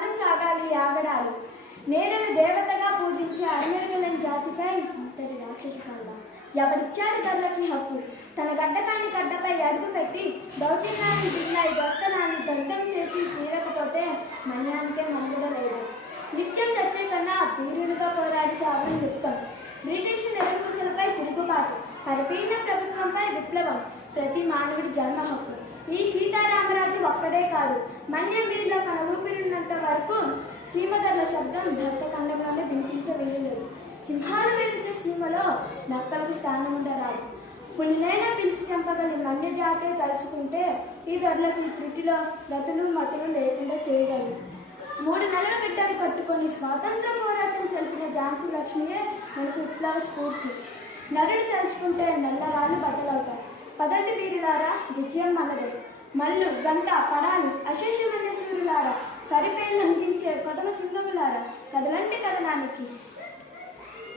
కాలం సాగాలి ఆగడాలు. నేనను దేవతగా పూజించే అరణ్యగలని జాతిపై ఇంతటి రాక్షస కాలం ఎవడిచ్చాడు హక్కు? తన గడ్డకాని గడ్డపై అడుగు పెట్టి దౌర్జన్యాన్ని దిగినాయి దొరకనాన్ని దగ్ధం చేసి తీరకపోతే మన్యానికే మనుగడ లేదు. నిత్యం చచ్చే కన్నా వీరునిగా పోరాడి చావడం యుక్తం. బ్రిటిష్ నిరంకుశులపై తిరుగుబాటు పరిపీన ప్రభుత్వంపై విప్లవం ప్రతి మానవుడి జన్మ హక్కు. ఈ సీతారామరాజు ఒక్కడే కాదు మన్యం వీరిలో కన ఊపిరిన్న సీమధర్ల శబ్దం భర్త కండంలోనే వినిపించవేయలేదు. సింహాలు వినించే సీమలో నక్కలకు స్థానం ఉండరాదు. పులినైనా పిలిచి చంపగలి మన్య తలుచుకుంటే ఈ దొరలకు ఈ త్రుటిలో గతులు మతులు లేకుండా చేయగలరు మూడు నెలల బిడ్డను కట్టుకొని స్వాతంత్ర పోరాటం జరిపిన ఝాన్సీ లక్ష్మియే మనకు విప్లవ స్ఫూర్తి. నరుడు తలుచుకుంటే నల్లరాళ్ళు బద్దలవుతాయి పదండి వీరులారా విజయం మనదే. మల్లు గంట పరాలు అశేషమైన సూర్యులారా కరిపేళ్ళు అందించే కొదమ సింధువులారా కదలండి కదనానికి